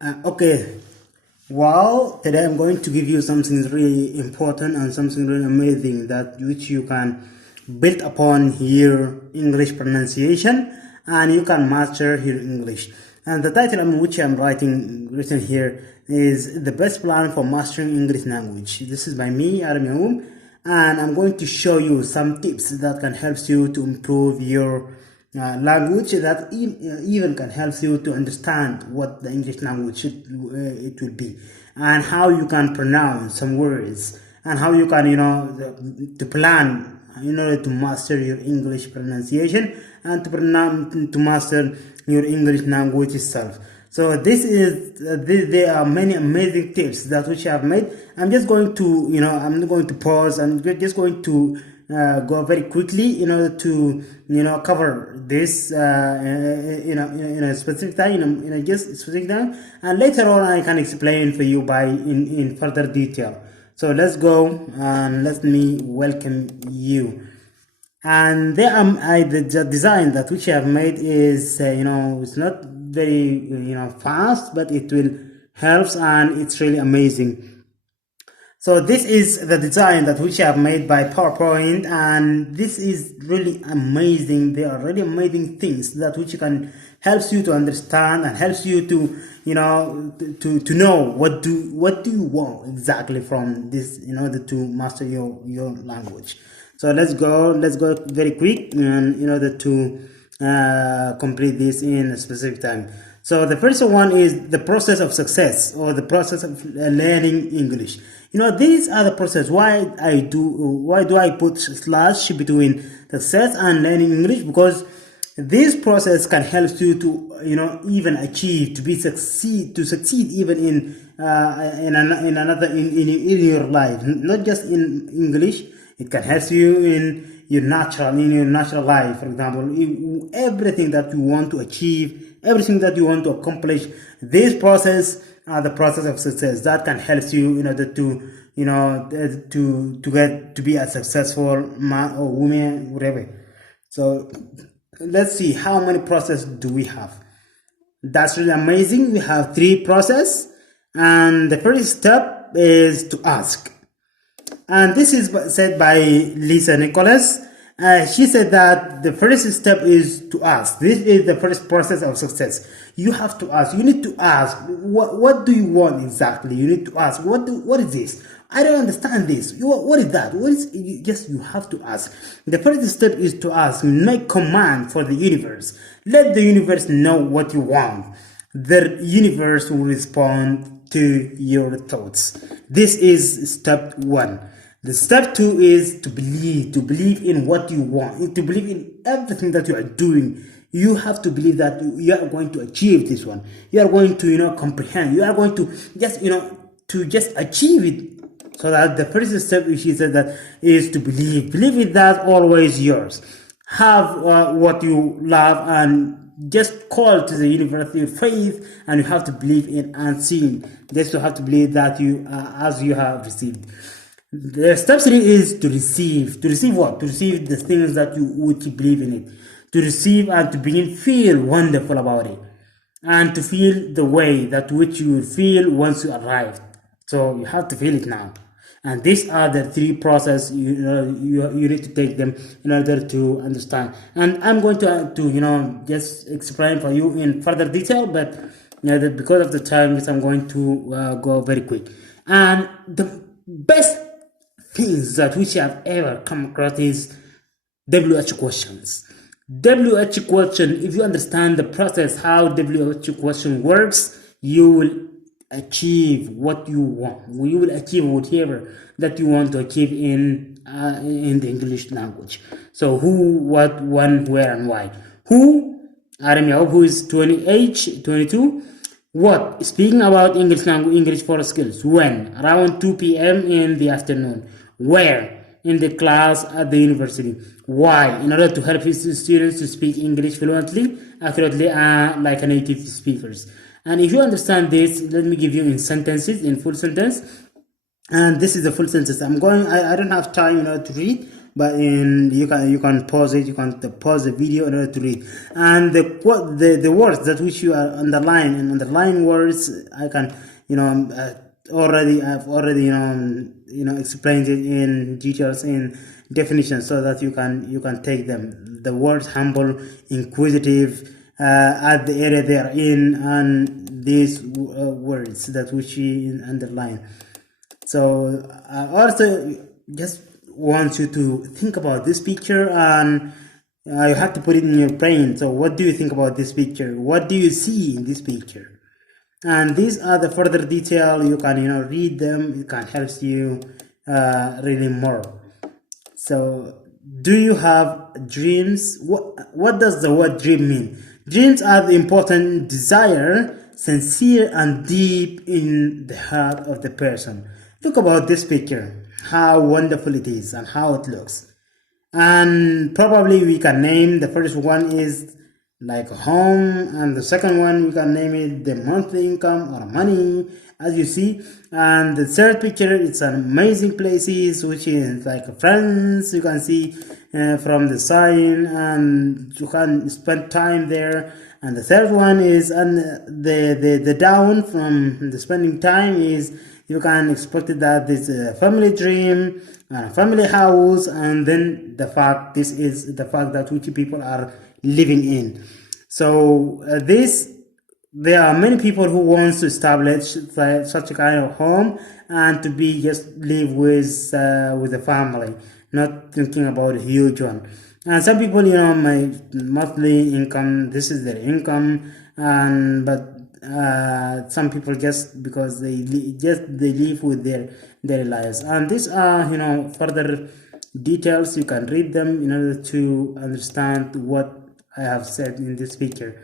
Okay, well, today I'm going to give you something really important and something really amazing that which you can build upon your English pronunciation and you can master your English. And the title on which I'm written here is the best plan for mastering English language. This is by me, Adam Yaum, and I'm going to show you some tips that can help you to improve your language that even can help you to understand what the English language it will be, and how you can pronounce some words, and how you can to plan in order to master your English pronunciation and to master your English language itself. So there are many amazing tips that which I have made. I'm just going to I'm not going to pause. I'm just going to go very quickly in order to cover this in a specific time, in a just specific time, and later on I can explain for you by in further detail. So let's go and let me welcome you. And there the design that which I have made is it's not very fast, but it will helps and it's really amazing. So this is the design that which I have made by PowerPoint, and this is really amazing. There are really amazing things that which can helps you to understand and helps you to to know what do you want exactly from this in order to master your language. So let's go very quick in order to complete this in a specific time. So the first one is the process of success, or the process of learning English. These are the process. Why do I put slash between success and learning English? Because this process can help you to even achieve to succeed even in your life, not just in English. It can help you in your natural life. For example, everything that you want to achieve, everything that you want to accomplish, this process are the process of success that can help you in order to get to be a successful man or woman, whatever. So let's see how many processes do we have. That's really amazing. We have 3 processes, and the first step is to ask. And this is said by Lisa Nicholas. She said that the first step is to ask. This is the first process of success. You have to ask. You need to ask. What do you want exactly? You need to ask. What is this? I don't understand this. What is that? You have to ask. The first step is to ask. Make command for the universe. Let the universe know what you want. The universe will respond to your thoughts. This is step 1. The step 2 is to believe in what you want, to believe in everything that you are doing. You have to believe that you are going to achieve this one. You are going to comprehend. You are going to just achieve it. So that the first step, she said, that is to believe. Believe in that always yours. Have what you love, and just call to the universe your faith, and you have to believe in unseen. Just to have to believe that you as you have received. The step 3 is to receive. To receive what? To receive the things that you would believe in it. To receive and to begin feel wonderful about it, and to feel the way that which you will feel once you arrive. So you have to feel it now. And these are the 3 processes you need to take them in order to understand. And I'm going to just explain for you in further detail, but because of the time, I'm going to go very quick. And the best things that which I have ever come across is WH questions. WH question, if you understand the process, how WH question works, you will achieve what you want. You will achieve whatever that you want to achieve in the English language. So who, what, when, where, and why. Who? Who is 20 22. What? Speaking about English for skills. When? Around 2 p.m. in the afternoon. Where? In the class at the university. Why? In order to help his students to speak English fluently, accurately, like a native speakers. And if you understand this, let me give you in sentences, in full sentence. And this is the full sentence. I don't have time to read, but you can pause it, you can pause the video in order to read. And the words that which you are underline, and underline words, I can, I've already explained it in details in definitions, so that you can take them. The words humble, inquisitive, at the area they are in, and these words that which you underline. So I also just want you to think about this picture, and you have to put it in your brain. So what do you think about this picture? What do you see in this picture? And these are the further detail. You can read them. It can help you really more. So do you have dreams? What does the word dream mean? Dreams are the important desire, sincere and deep in the heart of the person. Look about this picture, how wonderful it is and how it looks. And probably we can name, the first one is like a home, and the second one we can name it the monthly income or money, as you see. And the third picture, it's an amazing places, which is like friends, you can see from the sign, and you can spend time there. And the third one is, and the down from the spending time is, you can expect that this a family dream and a family house, and then the fact, this is the fact that which people are living in. So there are many people who wants to establish such a kind of home, and to be just live with the family, not thinking about a huge one. And some people, my monthly income, this is their income, and but some people just because they live with their daily lives. And these are further details. You can read them in order to understand what I have said in this picture.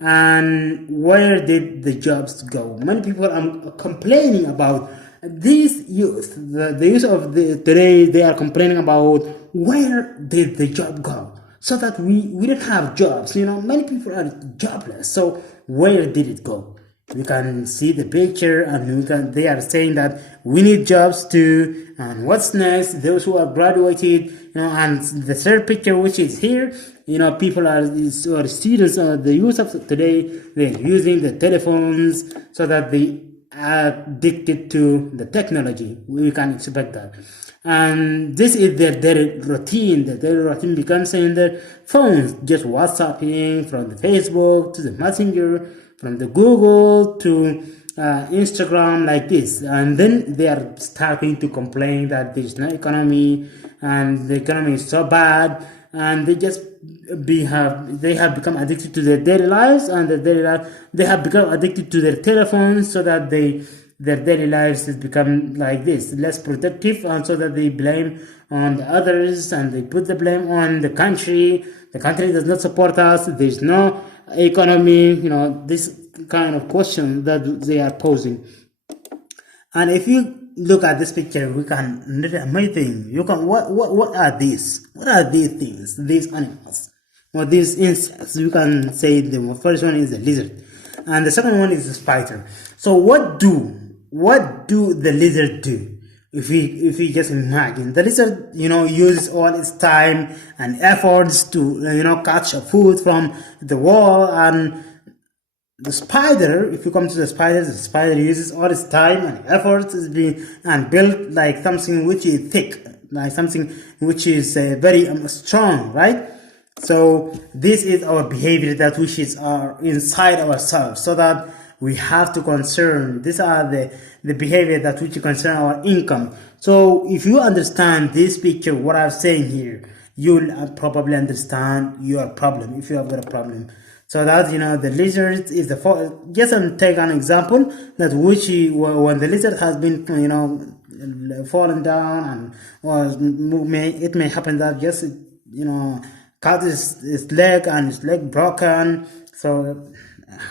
And where did the jobs go? Many people are complaining about these youth, the youth of today. They are complaining about where did the job go, so that we don't have jobs. Many people are jobless. So where did it go? We can see the picture, and they are saying that we need jobs too. And what's next? Those who are graduated, and the third picture, which is here, people or students, or the youth of today, they're using the telephones, so that they are addicted to the technology. We can expect that. And this is their daily routine. The daily routine becomes in their phones, just WhatsApping from the Facebook to the Messenger, from the Google to Instagram, like this. And then they are starting to complain that there's no economy, and the economy is so bad, and they have become addicted to their daily lives, and they have become addicted to their telephones, so that their daily lives has become like this, less productive, and so that they blame on the others, and they put the blame on the country. The country does not support us. There's no economy. This kind of question that they are posing. And if you look at this picture, we can read amazing. You can what are these? What are these things? These animals or these insects? You can say the first one is the lizard, and the second one is the spider. So what do the lizard do? If we just imagine, the lizard uses all its time and efforts to catch a food from the wall. And the spider, if you come to the spider uses all its time and efforts and built like something which is thick, like something which is very strong, right? So this is our behavior that which is inside ourselves, so that we have to concern. These are the behavior that which concern our income. So if you understand this picture, what I'm saying here, you'll probably understand your problem, if you have got a problem. So that the lizard is just take an example that when the lizard has been fallen down, and it may happen that just cut its leg, and its leg broken. So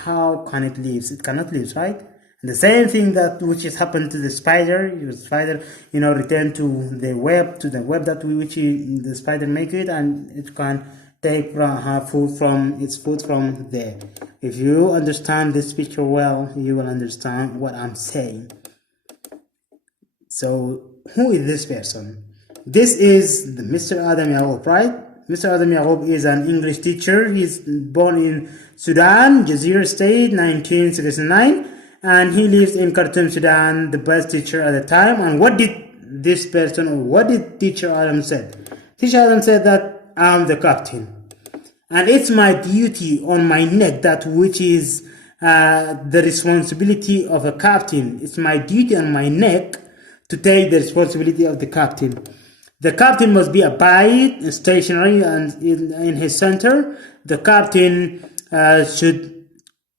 how can it live? It cannot live, right? And the same thing that which has happened to the spider. The spider return to the web that the spider make it, and it can take her food from there. If you understand this picture well, you will understand what I'm saying. So who is this person? this is the Mr. Adam Yacob, right? Mr. Adam Yacob is an English teacher. He's born in Sudan, Jazeera State, 1969, and he lives in Khartoum, Sudan, the best teacher at the time. And what did this person, or what did Teacher Adam said? Teacher Adam said that I'm the captain, and it's my duty on my neck, that which is the responsibility of a captain. It's my duty on my neck to take the responsibility of the captain. The captain must be abide, stationary, and in his center. The captain should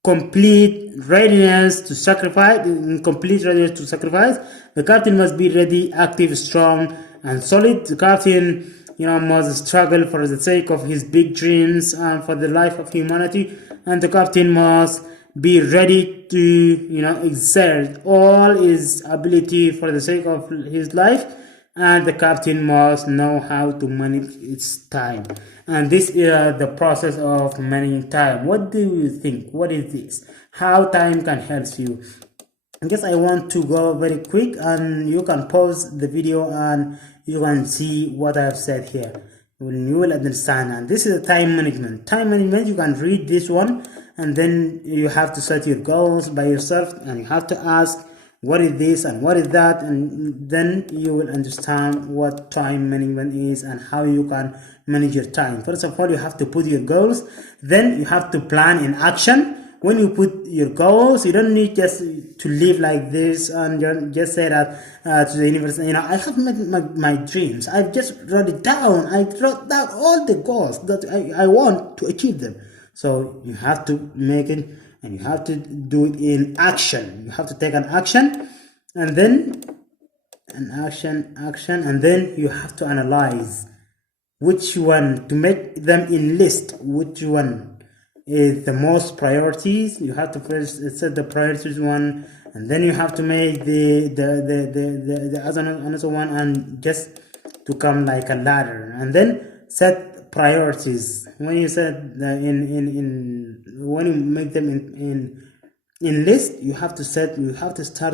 complete readiness to sacrifice. The captain must be ready, active, strong, and solid. The captain, must struggle for the sake of his big dreams and for the life of humanity. And the captain must be ready to, exert all his ability for the sake of his life. And the captain must know how to manage its time. And this is the process of managing time. What do you think? What is this? How time can help you? I guess I want to go very quick, and you can pause the video and you can see what I have said here. You will understand. And this is time management. Time management, you can read this one, and then you have to set your goals by yourself, and you have to ask, what is this and what is that? And then you will understand what time management is and how you can manage your time. First of all, you have to put your goals. Then you have to plan in action. When you put your goals, you don't need just to live like this and just say that to the universe, I have met my dreams. I just wrote it down. I wrote down all the goals that I want to achieve them. So you have to make it, and you have to do it in action. You have to take an action, and then an action, and then you have to analyze which one to make them in list. Which one is the most priorities? You have to first set the priorities one, and then you have to make the other another one, and just to come like a ladder, and then set priorities. When you set when you make them in list, you have to start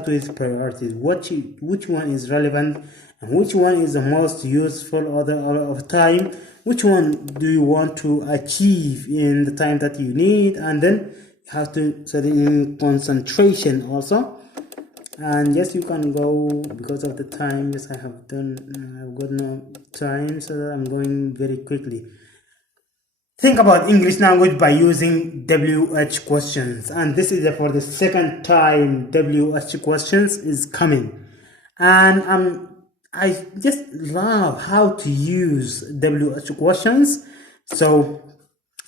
with priorities. Which one is relevant, and which one is the most useful of time? Which one do you want to achieve in the time that you need? And then you have to set it in concentration also. And yes, you can go because of the time. Yes, I've got no time, so I'm going very quickly. Think about English language by using WH questions, and this is for the second time WH questions is coming. And I just love how to use WH questions. So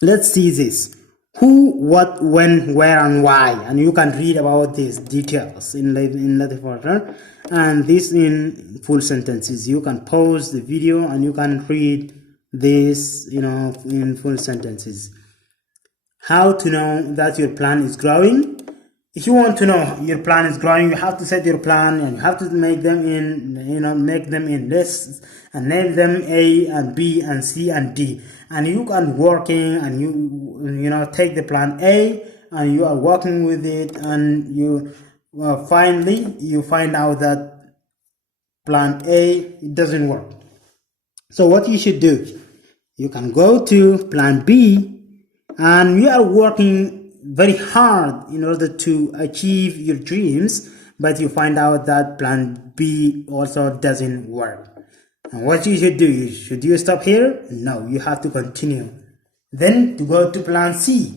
let's see this. Who, what, when, where, and why. And you can read about these details in later further. And this in full sentences. You can pause the video and you can read this, in full sentences. How to know that your plan is growing. If you want to know your plan is growing, you have to set your plan, and you have to make them in lists and name them A and B and C and D. And you can working, and you take the plan A and you are working with it, and you finally you find out that plan A, it doesn't work. So what you should do, you can go to plan B, and you are working very hard in order to achieve your dreams, but you find out that plan B also doesn't work. And what you should do, should you stop here? No, you have to continue. Then to go to plan C.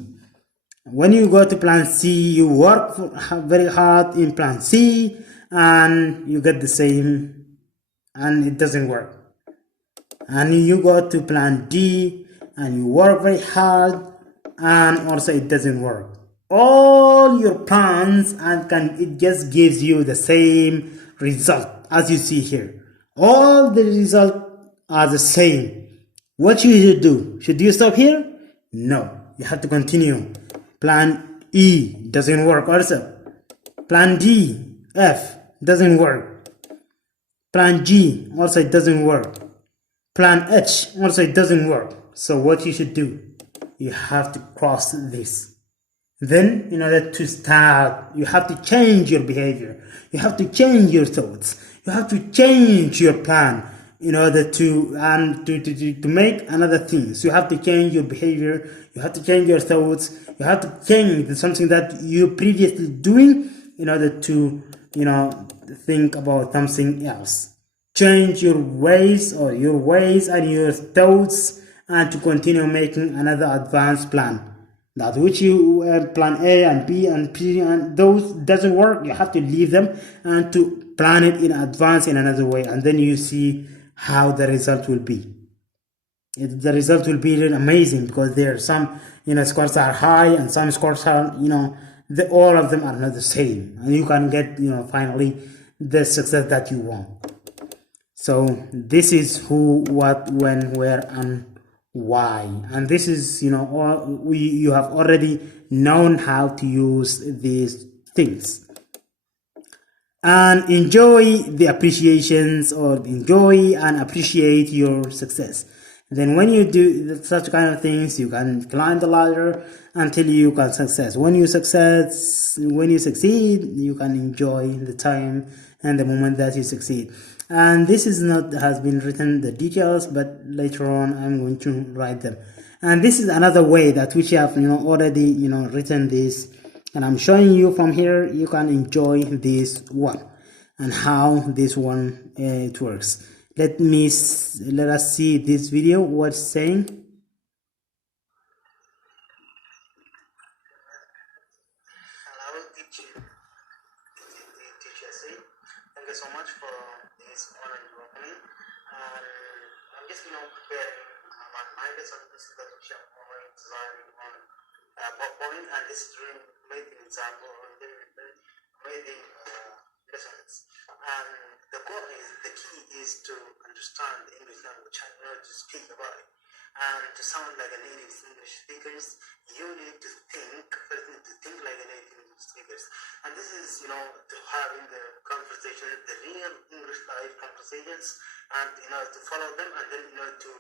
When you go to plan C, you work very hard in plan C, and you get the same, and it doesn't work. And you go to plan D, and you work very hard, and also it doesn't work. All your plans, and it just gives you the same result as you see here. All the results are the same. What you should do? Should you stop here? No, you have to continue. Plan E doesn't work also. Plan D, F doesn't work. Plan G also it doesn't work. Plan H also it doesn't work. So what you should do? You have to cross this. Then in order to start, you have to change your behavior. You have to change your thoughts. You have to change your plan. in order to make another thing. So you have to change your behavior, you have to change your thoughts, you have to change something that you previously doing in order to think about something else. Change your ways and your thoughts, and to continue making another advanced plan. That which you plan A and B and P, and those doesn't work, you have to leave them and to plan it in advance in another way, and then you see how the result will be. The result will be really amazing, because there are some scores are high and some scores are all of them are not the same, and you can get finally the success that you want. So this is who, what, when, where, and why, and this is you have already known how to use these things, and enjoy the appreciations, or enjoy and appreciate your success. Then when you do such kind of things, you can climb the ladder until you can success. When you succeed, you can enjoy the time and the moment that you succeed. And this is not has been written the details, but later on I'm going to write them. And this is another way that which I have already written this, and I'm showing you from here. You can enjoy this one and how this one it works. Let us see this video what's saying. Hello, teacher. Thank you so much for this online opening. I'm just preparing my lesson that we have already designed on PowerPoint, and this is really amazing example of amazing lessons. And the key is to understand the English language and to speak about it. And to sound like a native English speakers, you need to think like a native English speakers. And this is, to have in the conversation, the real English live conversations, and to follow them, and then to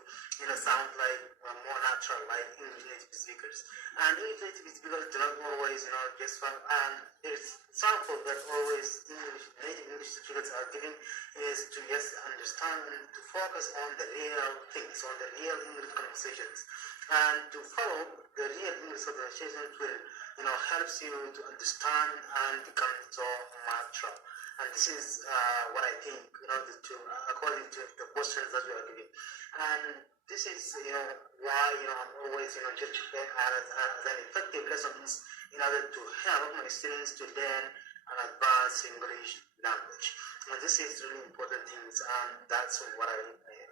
sound like more natural, like English native speakers. And English native speakers do not always, just from, and there's example that always native English speakers are giving is to just understand and to focus on the real things, on the real English conversations, and to follow the real English conversations will helps you to understand and become so natural. And this is what I think, according to the questions that we are giving. And this is, why, I'm always, just prepare as an effective lessons in order to help my students to learn and advance English language. And this is really important things, and that's what I think.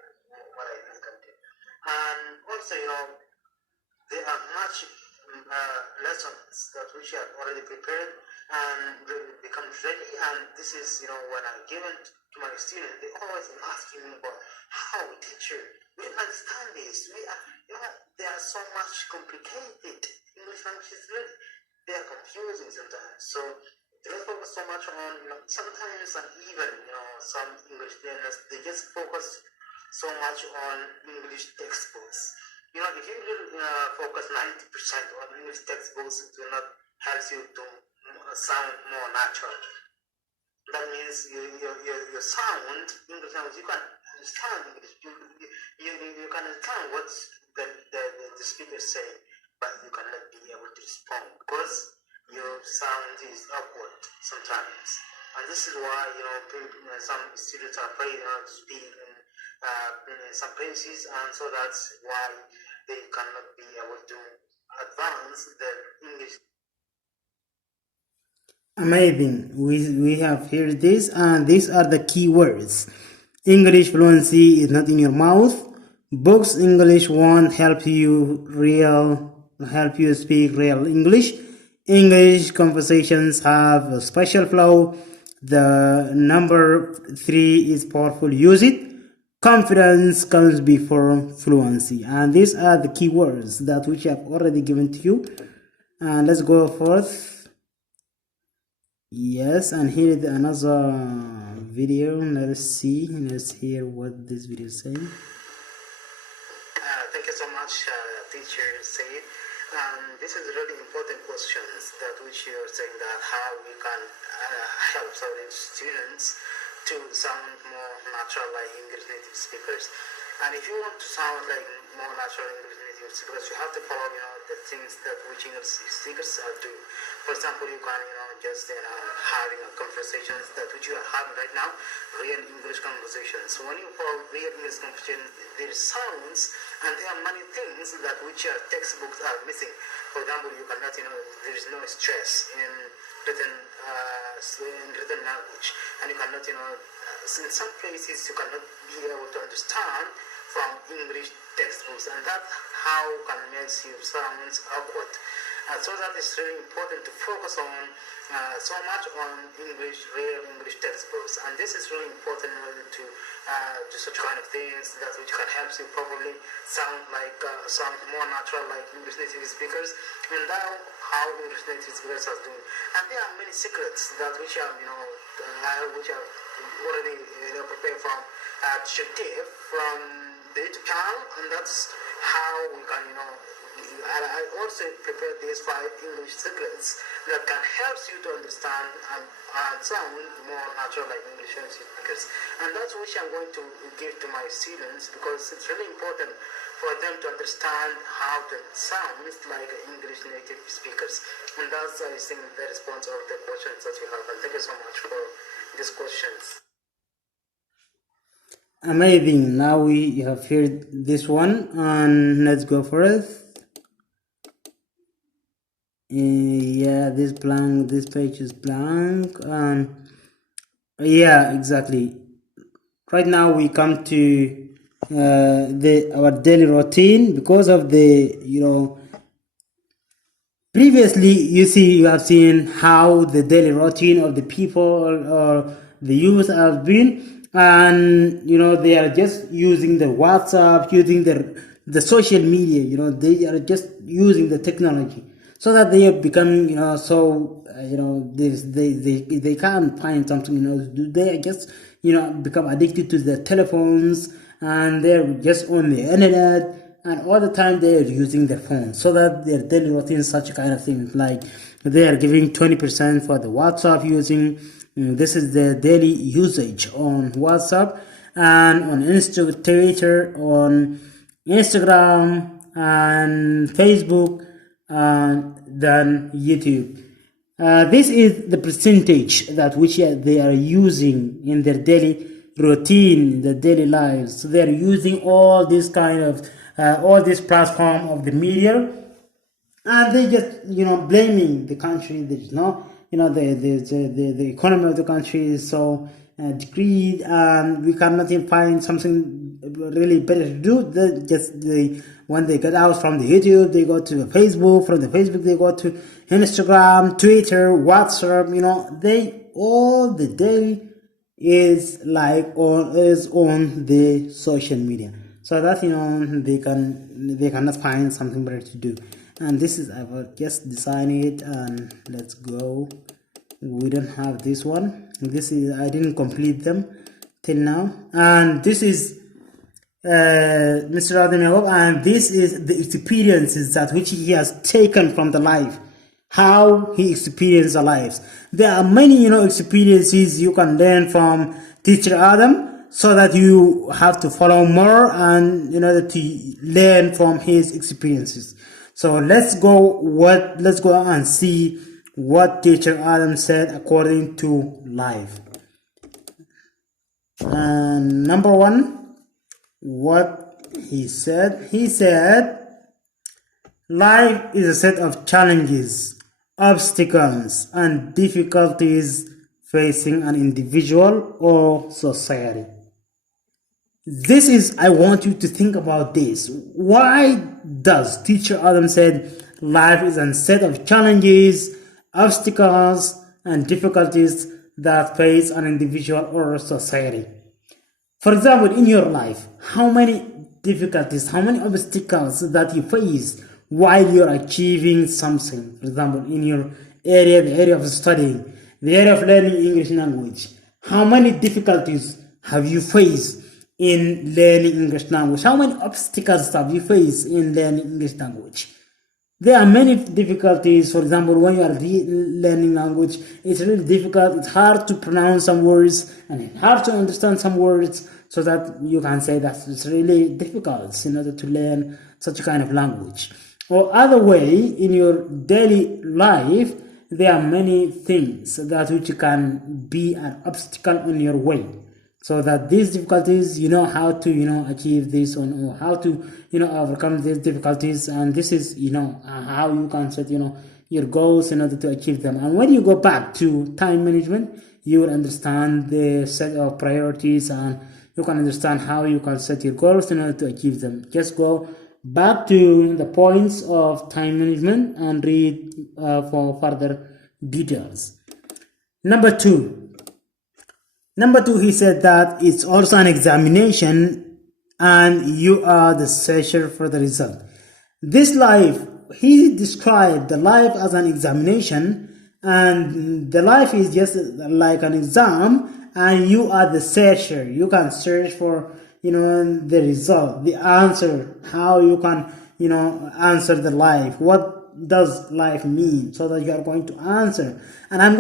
And also, there are much lessons that which are already prepared and become ready, and this is when I give it to my students, they always asking me about how teacher we understand this. They are so much complicated. English language is really they are confusing sometimes. So they don't focus so much on sometimes, and even some English learners they just focus so much on English textbooks. If you focus 90% on English textbooks, it will not help you to sound more natural. That means your sound, English language, you can understand English. You can understand what the speaker is saying, but you cannot be able to respond because your sound is awkward sometimes. And this is why some students are afraid to speak in some places, and so that's why they cannot be able to advance the English. Amazing. We have here this, and these are the key words. English fluency is not in your mouth. Books English won't help you speak real English. English conversations have a special flow. The number 3 is powerful. Use it. Confidence comes before fluency. And these are the key words that which I have already given to you. And let's go forth. Yes, and here is another video. Let's hear what this video is saying. Thank you so much, teacher Sayed. This is really important questions that which you're saying that how we can help our students to sound more natural like English native speakers. And if you want to sound like more natural English native speakers, you have to follow, the things that which English speakers are doing. For example, you can, just having a conversations that which you are having right now, real English conversations. So when you follow real English conversations, there is sounds, and there are many things that which your textbooks are missing. For example, you cannot, there is no stress in written language, and you cannot, in some places you cannot be able to understand from English textbooks, and that how can make you sounds awkward. So that is really important to focus on so much on real English textbooks, and this is really important in order to do such kind of things that which can help you probably sound more natural like English native speakers, and now how English native speakers are doing. And there are many secrets that which are which are already prepared from Teacher Dave from the YouTube channel, and that's how we can I also prepared these 5 English secrets that can help you to understand and sound more natural like English speakers. And that's which I'm going to give to my students, because it's really important for them to understand how to sound like English native speakers. And that's, I think, the response of the questions that you have. And thank you so much for these questions. Amazing. Now we have heard this one, and let's go for it. Yeah, this page is blank, and yeah, exactly. Right now we come to our daily routine, because of the previously you have seen how the daily routine of the people or the youth have been, and they are just using the WhatsApp, using the social media. They are just using the technology, so that they are becoming they can't find something. They just become addicted to their telephones, and they're just on the internet, and all the time they are using their phones, so that their daily routine is such kind of thing, like they are giving 20% for the WhatsApp using. This is the daily usage on WhatsApp, and on Twitter, on Instagram and Facebook, and then YouTube. This is the percentage that which they are using in their daily routine, in their daily lives. So they are using all this kind of all this platform of the media, and they just blaming the country. There's the economy of the country is so decreed, and we cannot even find something really better to do. When they get out from the YouTube, they go to the Facebook. From the Facebook, they go to Instagram, Twitter, WhatsApp. They all the day is on the social media, so that they cannot find something better to do. And this is, I've just designed it, and let's go. We don't have this one. This is, I didn't complete them till now. And this is Mr. Adam Yacob, and this is the experiences that which he has taken from the life, how he experienced the lives. There are many experiences you can learn from Teacher Adam, so that you have to follow more and in order to learn from his experiences. So let's go and see what Teacher Adam said according to life. And number 1, what he said. He said, life is a set of challenges, obstacles, and difficulties facing an individual or society. This is, I want you to think about this. Why does Teacher Adam said life is a set of challenges, obstacles, and difficulties that face an individual or society? For example, in your life, how many difficulties, how many obstacles that you face while you're achieving something? For example, in your area, the area of studying, the area of learning English language, how many difficulties have you faced in learning English language? How many obstacles have you faced in learning English language? There are many difficulties. For example, when you are learning language, it's really difficult. It's hard to pronounce some words and it's hard to understand some words, so that you can say that it's really difficult in order to learn such a kind of language. Or other way, in your daily life, there are many things that which can be an obstacle on your way, so that these difficulties, you know how to achieve this, or how to overcome these difficulties. And this is how you can set your goals in order to achieve them. And when you go back to time management, you will understand the set of priorities, and you can understand how you can set your goals in order to achieve them. Just go back to the points of time management and read for further details. Number two, he said that it's also an examination and you are the searcher for the result. This life, he described the life as an examination, and the life is just like an exam, and you are the searcher. You can search for the result, the answer, how you can answer the life. What does life mean, so that you are going to answer. And I'm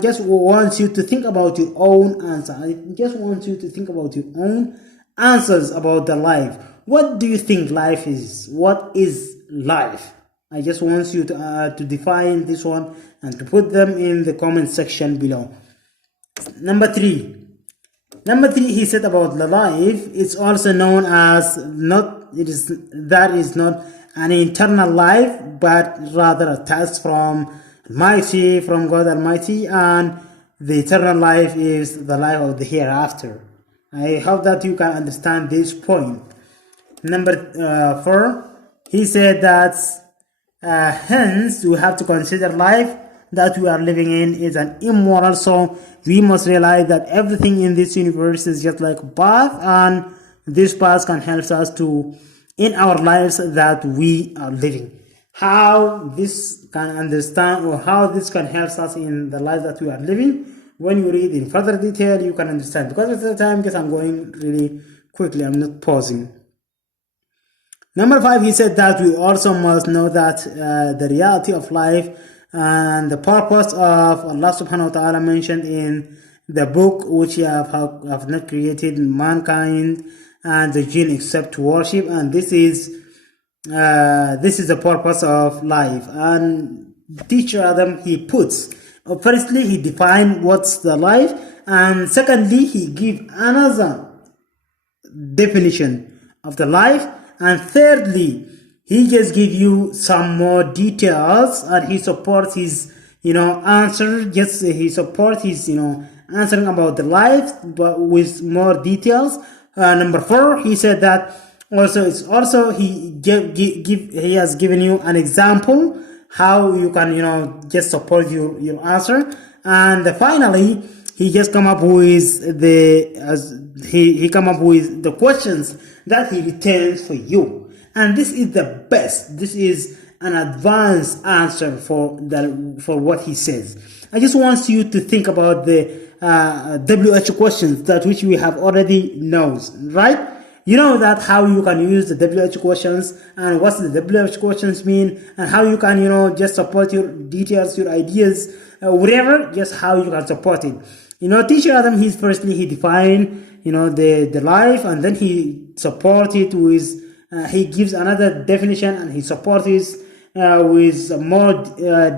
just want you to think about your own answer. I just want you to think about your own answers about the life. What do you think life is? What is life? I just want you to define this one and to put them in the comment section below. Number three, he said about the life, it's also known as that is not an internal life, but rather a task from God Almighty, and the eternal life is the life of the hereafter. I hope that you can understand this point. Number 4, he said that hence we have to consider life that we are living in is an immoral, so we must realize that everything in this universe is just like a path, and this path can help us to in our lives that we are living. How this can understand, or how this can help us in the life that we are living, when you read in further detail, you can understand. Because of the time, because I'm going really quickly, I'm not pausing. Number 5, he said that we also must know that the reality of life and the purpose of Allah subhanahu wa ta'ala mentioned in the book, which have not created mankind and the jinn except to worship, and this is the purpose of life. And teacher Adam, he puts, firstly he defined what's the life, and secondly he give another definition of the life, and thirdly he just give you some more details, and he supports his answer. Just he supports his answering about the life, but with more details. Number 4, he said that he has given you an example how you can just support your answer. And finally he just come up with he come up with the questions that he returns for you, and this is the best. This is an advanced answer for what he says. I just want you to think about the WH questions that which we have already knows, right? You know that how you can use the WH questions, and what the WH questions mean, and how you can just support your details, your ideas, whatever, just how you can support it. Teacher Adam, he defined the life, and then he support it with he gives another definition, and he supports it with more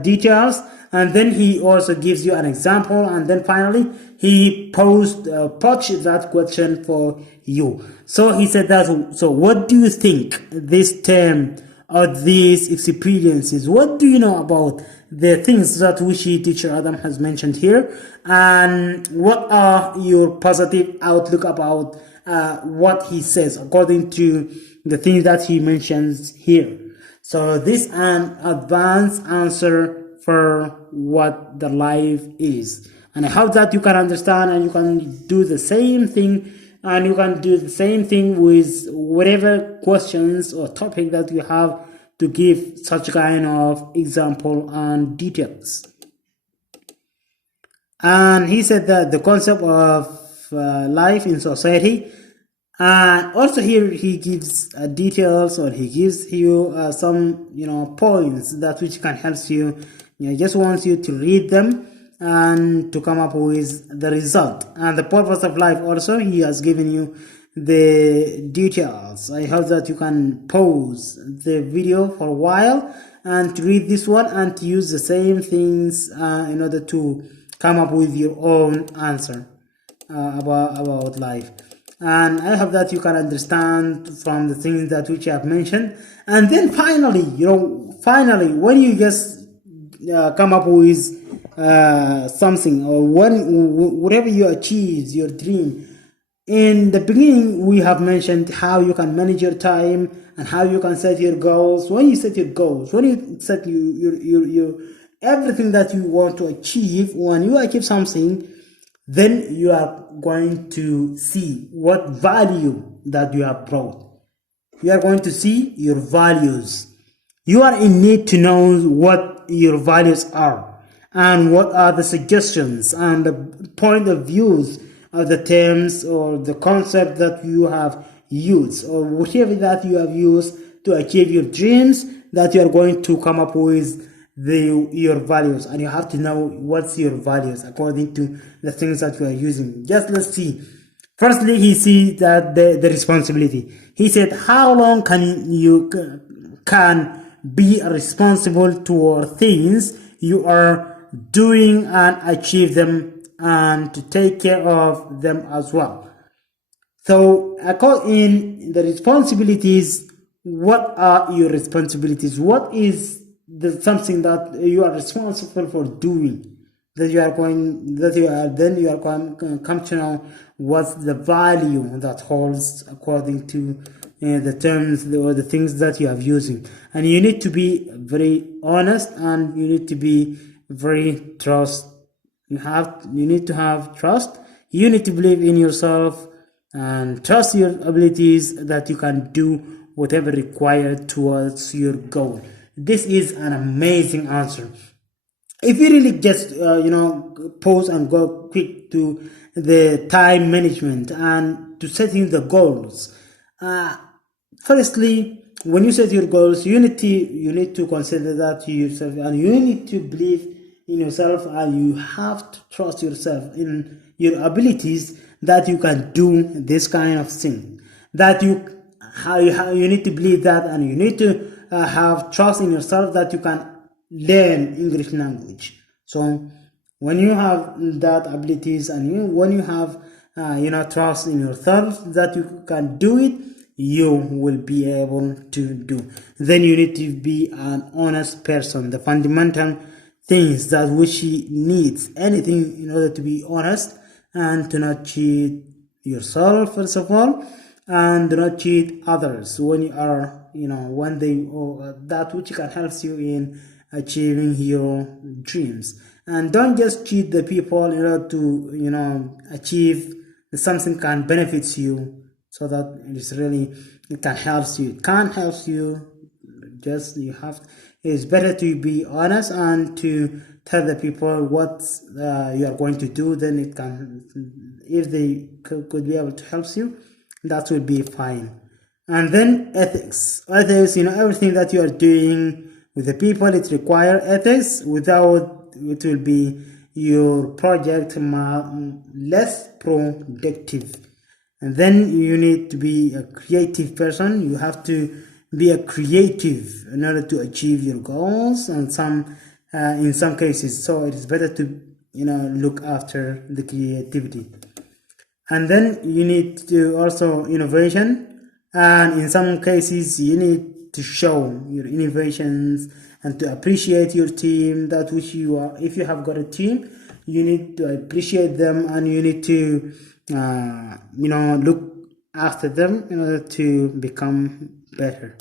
details, and then he also gives you an example, and then finally he posed that question for you. So he said that, so what do you think this term or these experiences, what do you know about the things that which teacher Adam has mentioned here, and what are your positive outlook about what he says according to the things that he mentions here? So this is an advanced answer for what the life is, and I hope that you can understand, and you can do the same thing, and you can do the same thing with whatever questions or topic that you have to give such kind of example and details. And he said that the concept of life in society And also here he gives details, or he gives you some points that which can help you. Just wants you to read them and to come up with the result. And the purpose of life also, he has given you the details. I hope that you can pause the video for a while and to read this one and to use the same things in order to come up with your own answer about life. And I hope that you can understand from the things that which I have mentioned. And then finally, when you just come up with something, or whatever you achieve, your dream. In the beginning, we have mentioned how you can manage your time and how you can set your goals. When you set your goals, when you set your everything that you want to achieve, when you achieve something, then you are going to see what value that you have brought. You are going to see your values. You are in need to know what your values are and what are the suggestions and the point of views of the terms or the concept that you have used, or whatever that you have used to achieve your dreams, that you are going to come up with your values. And you have to know what's your values according to the things that you are using. Just let's see. Firstly, he sees that the responsibility. He said, how long can you can be responsible toward things you are doing and achieve them, and to take care of them as well. So, in the responsibilities, what are your responsibilities? What is the something that you are responsible for doing? That you are going, that you are then you are going to come to know what's the value that holds according to the terms or the things that you are using. And you need to be very honest, and you need to be very trust. You need to have trust. You need to believe in yourself and trust your abilities that you can do whatever required towards your goal. This is an amazing answer. If you really just pause and go quick to the time management and to setting the goals. Firstly, when you set your goals, you need to consider that yourself, and you need to believe in yourself, and you have to trust yourself in your abilities that you can do this kind of thing. That you need to believe that, and you need to have trust in yourself that you can learn English language. So when you have that abilities, and when you have trust in yourself that you can do it, you will be able to do. Then you need to be an honest person. The fundamental things that which he needs anything in order to be honest, and to not cheat yourself first of all, and do not cheat others when you are when they, or that which can help you in achieving your dreams. And don't just cheat the people in order to achieve something can benefit you, so that it can help you. It can't help you. Just it's better to be honest and to tell the people what you are going to do. Then it can, if they could be able to help you, that would be fine. And then ethics, everything that you are doing with the people, it requires ethics. Without it, will be your project less productive. And then you need to be a creative person. You have to be a creative in order to achieve your goals, and in some cases. So it is better to look after the creativity. And then you need to also innovation, and in some cases you need to show your innovations and to appreciate your team, that which you are. If you have got a team, you need to appreciate them, and you need to look after them in order to become better.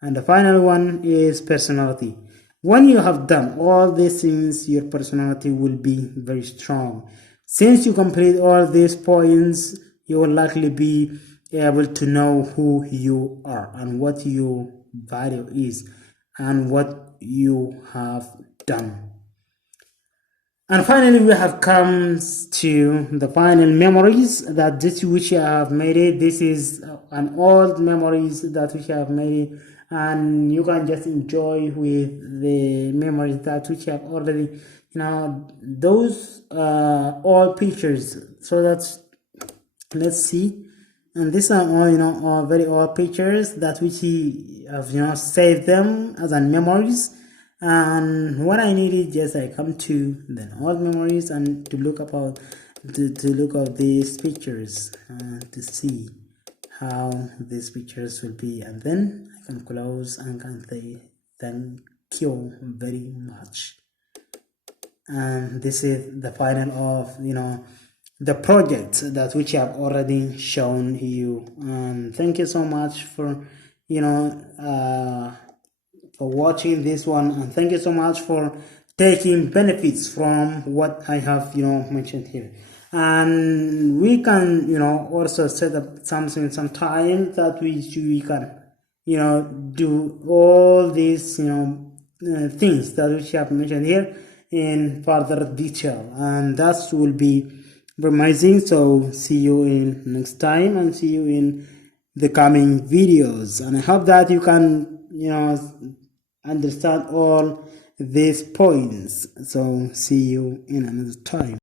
And the final one is personality. When you have done all these things, your personality will be very strong. Since you complete all these points, you will likely be able to know who you are and what your value is and what you have done. And finally, we have come to the final memories that this which I have made it. This is an old memories that we have made it, and you can just enjoy with the memories that which have already, those old pictures. So that's, let's see. And these are all, all very old pictures that which he have, saved them as an memories. And what I need is just I come to the old memories and to look about to look at these pictures to see how these pictures will be, and then I can close and can say thank you very much. And this is the final of the project that which I have already shown you. And thank you so much for for watching this one, and thank you so much for taking benefits from what I have mentioned here. And we can also set up something sometime that we can do all these things that we have mentioned here in further detail, and that will be amazing. So see you in next time, and see you in the coming videos, and I hope that you can understand all these points. So see you in another time.